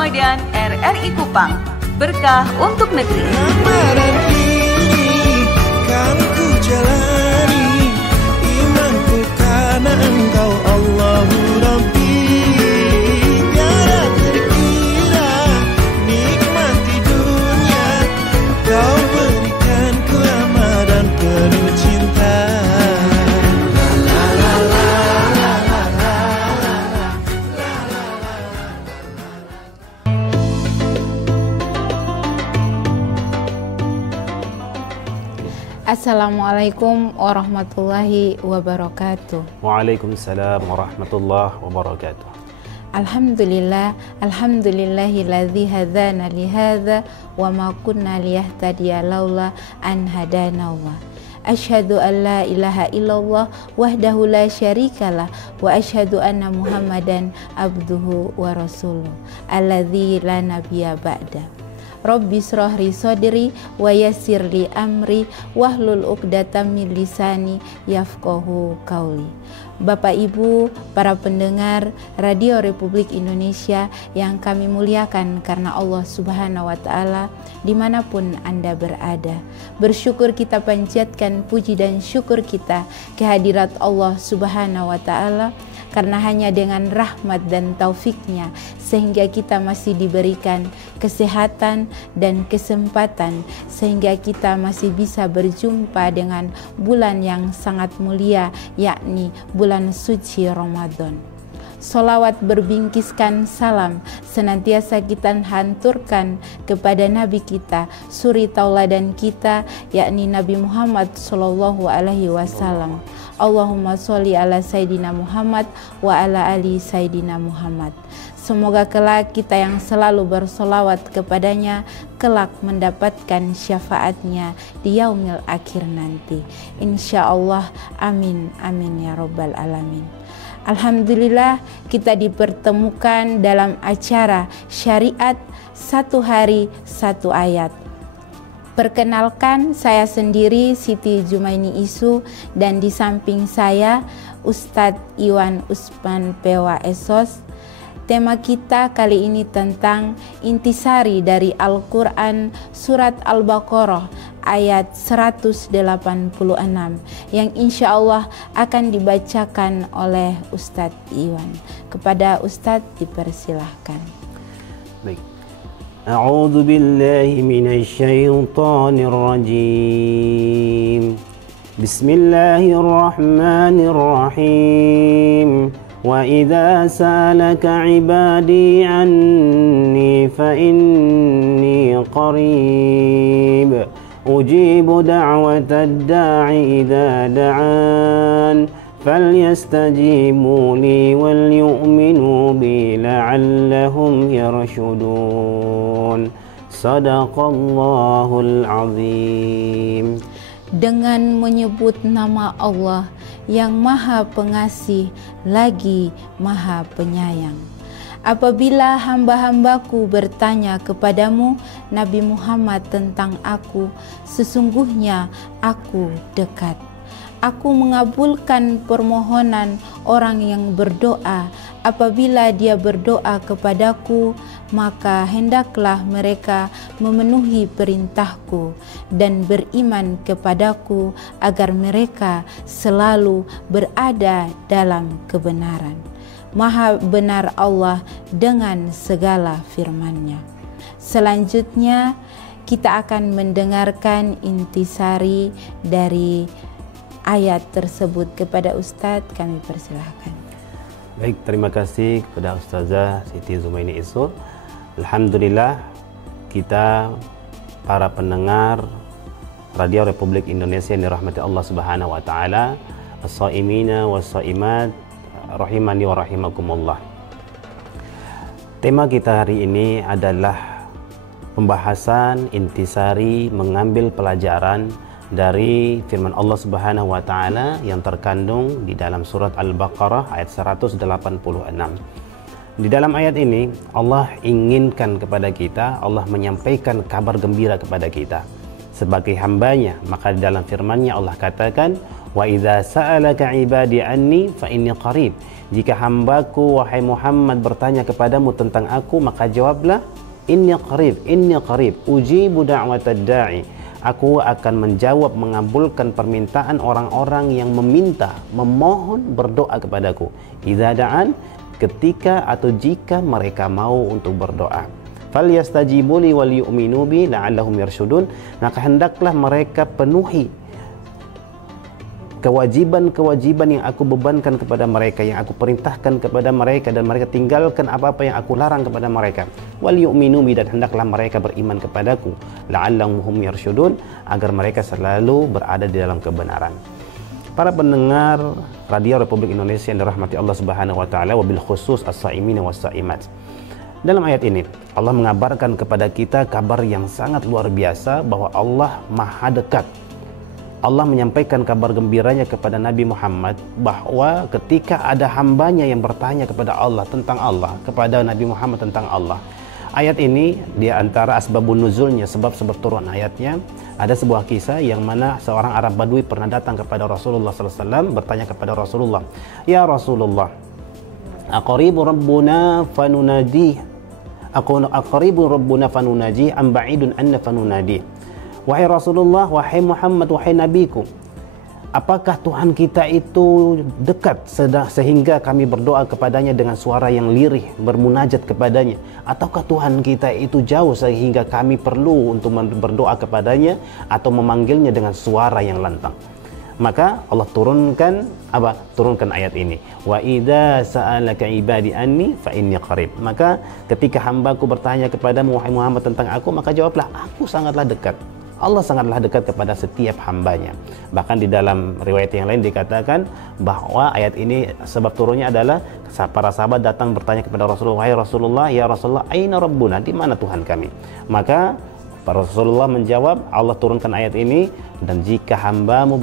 Ramadan RRI Kupang. Berkah untuk negeri. Ramadan ini kan ku jalani, imanku karena Engkau Allahu Rabbi. Tiada terkira nikmati dunia, Kau berikanku Ramadan penuh cinta. Assalamualaikum warahmatullahi wabarakatuh. Waalaikumsalam warahmatullahi wabarakatuh. Alhamdulillah, alhamdulillahilladzi hadzana lihadza wa ma kunna liyahtadiya laula an hadanallah. Asyhadu an la ilaha illallah wahdahu la syarikalah wa asyhadu anna Muhammadan abduhu wa rasuluh alladzi la nabiyya ba'da. Rabbi shrahli sadri wa yassirli amri wahlul 'uqdatam min lisani yafqahu qauli. Bapak Ibu, para pendengar Radio Republik Indonesia yang kami muliakan karena Allah Subhanahu wa Ta'ala, dimanapun Anda berada, bersyukur kita panjatkan puji dan syukur kita kehadirat Allah Subhanahu wa Ta'ala, karena hanya dengan rahmat dan taufiknya sehingga kita masih diberikan kesehatan dan kesempatan, sehingga kita masih bisa berjumpa dengan bulan yang sangat mulia, yakni bulan suci Ramadan. Salawat berbingkiskan salam senantiasa kita hanturkan kepada Nabi kita, suri tauladan kita, yakni Nabi Muhammad Sallallahu Alaihi Wasallam. Allahumma sholli ala Sayyidina Muhammad wa ala ali Sayyidina Muhammad. Semoga kelak kita yang selalu bersolawat kepadanya kelak mendapatkan syafaatnya di yaumil akhir nanti. Insya Allah, amin, amin ya Rabbal Alamin. Alhamdulillah kita dipertemukan dalam acara syariat satu hari satu ayat. Perkenalkan, saya sendiri Siti Jumaini Isu, dan di samping saya Ustadz Iwan Usman Pewa Esos. Tema kita kali ini tentang intisari dari Al-Quran surat Al-Baqarah ayat 186 yang insya Allah akan dibacakan oleh Ustadz Iwan. Kepada Ustadz dipersilahkan. Baik. A'udzu billahi minasyaitonir rajim. Bismillahirrahmanirrahim. وَإِذَا سَأَلَكَ عِبَادِي عَنِّي فَإِنِّي قَرِيبٌ أُجِيبُ دَعْوَةَ الدَّاعِ إِذَا دَعَانِ فَلْيَسْتَجِيبُوا لِي وَلْيُؤْمِنُوا بِي لَعَلَّهُمْ يَرْشُدُونَ صَدَقَ اللَّهُ الْعَظِيمُ. Dengan menyebut nama Allah yang Maha Pengasih lagi Maha Penyayang. Apabila hamba-hambaku bertanya kepadamu Nabi Muhammad tentang aku, sesungguhnya aku dekat. Aku mengabulkan permohonan orang yang berdoa. Apabila dia berdoa kepadaku, maka hendaklah mereka memenuhi perintahku dan beriman kepadaku agar mereka selalu berada dalam kebenaran. Maha benar Allah dengan segala firman-Nya. Selanjutnya kita akan mendengarkan intisari dari ayat tersebut. Kepada Ustadz kami persilahkan. Baik, terima kasih kepada Ustazah Siti Jumaini Isu. Alhamdulillah, kita para pendengar Radio Republik Indonesia yang dirahmati Allah Subhanahu wa Ta'ala, as-shaimina was-shaimat rahimani wa rahimakumullah. Tema kita hari ini adalah pembahasan intisari, mengambil pelajaran dari firman Allah Subhanahu wa Ta'ala yang terkandung di dalam surat Al-Baqarah ayat 186. Di dalam ayat ini Allah inginkan kepada kita, Allah menyampaikan kabar gembira kepada kita sebagai hambanya. Maka di dalam firman-Nya Allah katakan, wa idza sa'alaka ibadi anni fa inni qarib. Jika hambaku wahai Muhammad bertanya kepadamu tentang aku, maka jawablah, inni qarib, ujibu da'watad da'i. Aku akan menjawab, mengabulkan permintaan orang-orang yang meminta, memohon, berdoa kepadaku. Idza da'an, ketika atau jika mereka mau untuk berdoa. Falyastajibu li wal yu'minu bi la'allahum yarshudun. Maka hendaklah mereka penuhi kewajiban-kewajiban yang aku bebankan kepada mereka, yang aku perintahkan kepada mereka, dan mereka tinggalkan apa-apa yang aku larang kepada mereka. Wal yu'minu bi, dan hendaklah mereka beriman kepadaku, la'allahum yarshudun, agar mereka selalu berada di dalam kebenaran. Para pendengar Radio Republik Indonesia yang dirahmati Allah Subhanahu wa taala, wabil khusus as-saimin was-saimat. Dalam ayat ini Allah mengabarkan kepada kita kabar yang sangat luar biasa bahwa Allah Maha dekat. Allah menyampaikan kabar gembiranya kepada Nabi Muhammad bahwa ketika ada hambanya yang bertanya kepada Allah tentang Allah, kepada Nabi Muhammad tentang Allah. Ayat ini di antara asbabun nuzulnya, sebab-sebab turun ayatnya, ada sebuah kisah yang mana seorang Arab Badui pernah datang kepada Rasulullah SAW, bertanya kepada Rasulullah, "Ya Rasulullah, aqaribu rabbuna fanunadi, aqaribu rabbuna fanunaji, am ba'idun anna fanunadi." Wahai Rasulullah, wahai Muhammad, wahai Nabiku, apakah Tuhan kita itu dekat sehingga kami berdoa kepadanya dengan suara yang lirih, bermunajat kepadanya? Ataukah Tuhan kita itu jauh sehingga kami perlu untuk berdoa kepadanya atau memanggilnya dengan suara yang lantang? Maka Allah turunkan ayat ini. Wa idza sa'alaka ibadi anni fa inni qarib. Maka ketika hambaku bertanya kepadamu wahai Muhammad tentang aku, maka jawablah, aku sangatlah dekat. Allah sangatlah dekat kepada setiap hambanya. Bahkan di dalam riwayat yang lain dikatakan bahwa ayat ini sebab turunnya adalah para sahabat datang bertanya kepada Rasulullah, "Wahai Rasulullah, ya Rasulullah, aina rabbuna?" Di mana Tuhan kami? Maka para Rasulullah menjawab, Allah turunkan ayat ini, dan jika hambaku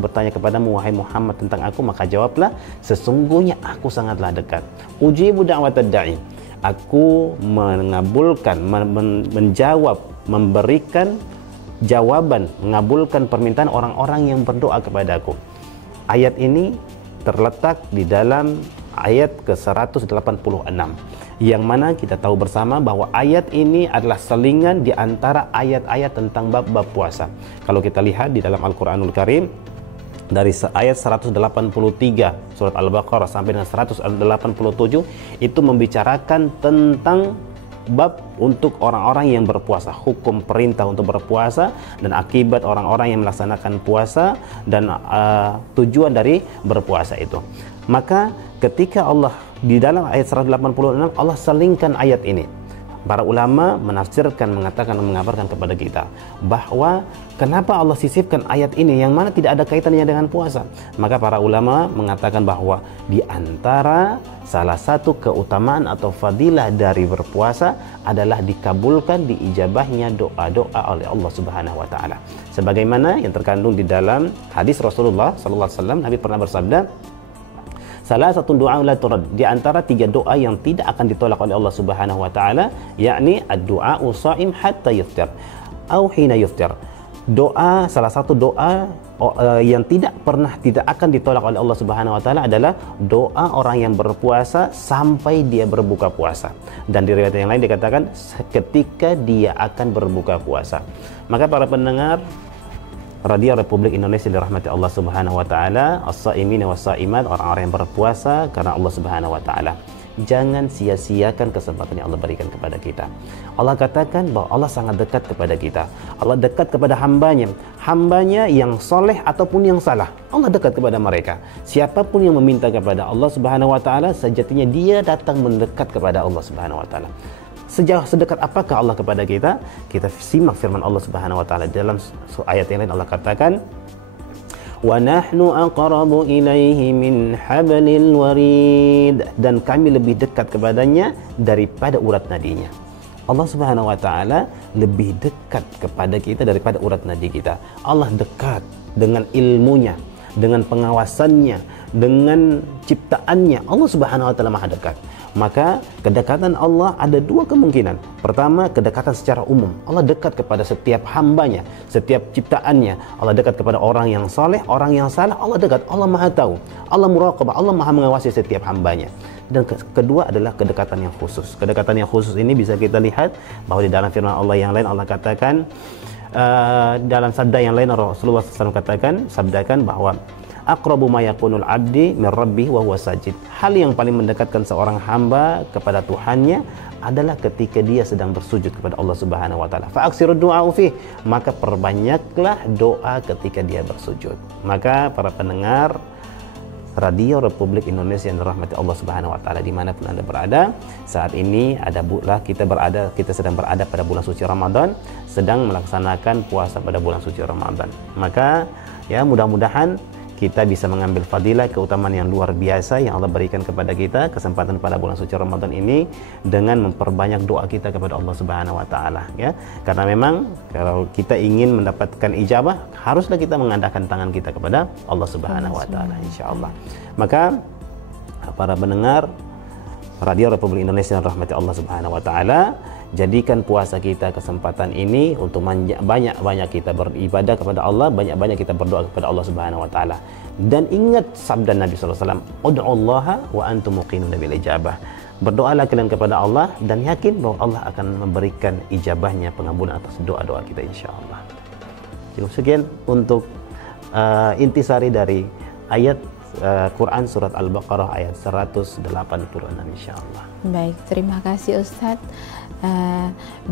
bertanya kepadamu wahai Muhammad tentang aku, maka jawablah, sesungguhnya aku sangatlah dekat. Ujibu da'watad da'i. Aku mengabulkan, menjawab, memberikan jawaban, mengabulkan permintaan orang-orang yang berdoa kepadaku. Ayat ini terletak di dalam ayat ke-186, yang mana kita tahu bersama bahwa ayat ini adalah selingan di antara ayat-ayat tentang bab-bab puasa. Kalau kita lihat di dalam Al-Quranul Karim, dari ayat 183 surat Al-Baqarah sampai dengan 187 itu membicarakan tentang bab untuk orang-orang yang berpuasa, hukum perintah untuk berpuasa dan akibat orang-orang yang melaksanakan puasa dan tujuan dari berpuasa itu. Maka ketika Allah di dalam ayat 186 Allah selingkan ayat ini, para ulama menafsirkan, mengatakan, mengabarkan kepada kita bahwa kenapa Allah sisipkan ayat ini yang mana tidak ada kaitannya dengan puasa. Maka para ulama mengatakan bahwa di antara salah satu keutamaan atau fadilah dari berpuasa adalah dikabulkan, diijabahnya doa-doa oleh Allah Subhanahu wa taala. Sebagaimana yang terkandung di dalam hadis Rasulullah sallallahu alaihi wasallam, Nabi pernah bersabda, salah satu doa la turad, di antara 3 doa yang tidak akan ditolak oleh Allah Subhanahu wa taala, yakni ad-du'a shaim hatta yuftir atau hina yuftir. Doa, salah satu doa yang tidak akan ditolak oleh Allah Subhanahu wa taala adalah doa orang yang berpuasa sampai dia berbuka puasa. Dan di riwayat yang lain dikatakan ketika dia akan berbuka puasa. Maka para pendengar Radio Republik Indonesia dirahmati Allah Subhanahu wa taala, as-saimin was-saimat, orang-orang yang berpuasa karena Allah Subhanahu wa taala. Jangan sia-siakan kesempatan yang Allah berikan kepada kita. Allah katakan bahwa Allah sangat dekat kepada kita. Allah dekat kepada hambanya. Hambanya yang soleh ataupun yang salah, Allah dekat kepada mereka. Siapapun yang meminta kepada Allah Subhanahu wa taala, sejatinya dia datang mendekat kepada Allah Subhanahu wa taala. Sejauh sedekat apakah Allah kepada kita? Kita simak firman Allah Subhanahu wa taala dalam ayat yang lain. Allah katakan, wa nahnu aqrabu ilaihi min hablil warid, dan kami lebih dekat kepadanya daripada urat nadinya. Allah Subhanahu wa taala lebih dekat kepada kita daripada urat nadi kita. Allah dekat dengan ilmunya, dengan pengawasannya, dengan ciptaannya. Allah Subhanahu wa taala Maha dekat. Maka kedekatan Allah ada 2 kemungkinan. Pertama, kedekatan secara umum. Allah dekat kepada setiap hambanya, setiap ciptaannya. Allah dekat kepada orang yang saleh, orang yang salah, Allah dekat. Allah Maha tahu. Allah muraqabah, Allah maha mengawasi setiap hambanya. Dan kedua adalah kedekatan yang khusus. Kedekatan yang khusus ini bisa kita lihat bahwa di dalam firman Allah yang lain Allah katakan, dalam sabda yang lain Rasulullah SAW sabdakan bahwa aqrabu ma yakunul abdi min rabbih wa huwa sajid. Hal yang paling mendekatkan seorang hamba kepada Tuhannya adalah ketika dia sedang bersujud kepada Allah Subhanahu wa taala. Fa aksiru du'a fi, maka perbanyaklah doa ketika dia bersujud. Maka para pendengar Radio Republik Indonesia yang dirahmati Allah Subhanahu wa taala dimanapun Anda berada, saat ini kita sedang berada pada bulan suci Ramadan, sedang melaksanakan puasa pada bulan suci Ramadan. Maka ya mudah-mudahan kita bisa mengambil fadilah, keutamaan yang luar biasa yang Allah berikan kepada kita kesempatan pada bulan suci Ramadan ini dengan memperbanyak doa kita kepada Allah Subhanahu wa taala ya. Karena memang kalau kita ingin mendapatkan ijabah, haruslah kita mengandalkan tangan kita kepada Allah Subhanahu wa taala insyaallah. Maka para pendengar Radio Republik Indonesia yang rahmati Allah Subhanahu wa taala, jadikan puasa kita kesempatan ini untuk banyak-banyak kita beribadah kepada Allah, banyak-banyak kita berdoa kepada Allah Subhanahu wa taala. Dan ingat sabda Nabi sallallahu alaihi wasallam, "Ud'ullaha wa antum muqinun bil ijabah." Berdoalah kalian kepada Allah dan yakin bahwa Allah akan memberikan ijabahnya, pengampunan atas doa-doa kita insyaallah. Cukup sekian untuk intisari dari ayat Quran surat Al-Baqarah ayat 186 insyaallah. Baik, terima kasih Ustadz.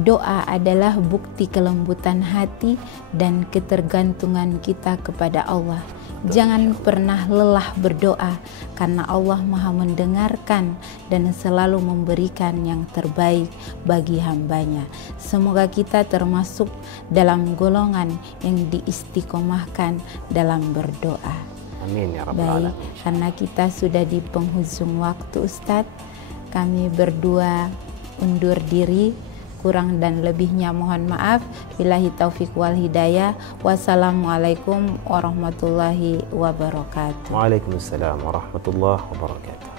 Doa adalah bukti kelembutan hati dan ketergantungan kita kepada Allah. Jangan pernah lelah berdoa, karena Allah Maha mendengarkan dan selalu memberikan yang terbaik bagi hambanya. Semoga kita termasuk dalam golongan yang diistiqomahkan dalam berdoa. Amin ya rabbal alamin. alamin. Karena kita sudah di penghujung waktu Ustadz, kami berdua undur diri. Kurang dan lebihnya mohon maaf. Billahi taufik wal hidayah. Wassalamualaikum warahmatullahi wabarakatuh. Waalaikumsalam warahmatullahi wabarakatuh.